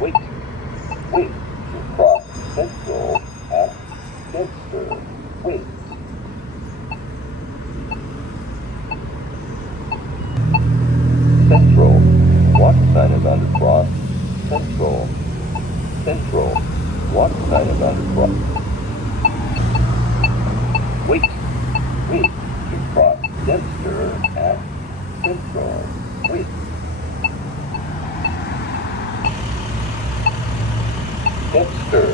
Wait. Wait to cross Central at Dempster. Wait. Central. What sign about to cross? Central. Central. What sign about to cross? Wait. Wait to cross Dempster at Central. Wait. Dempster.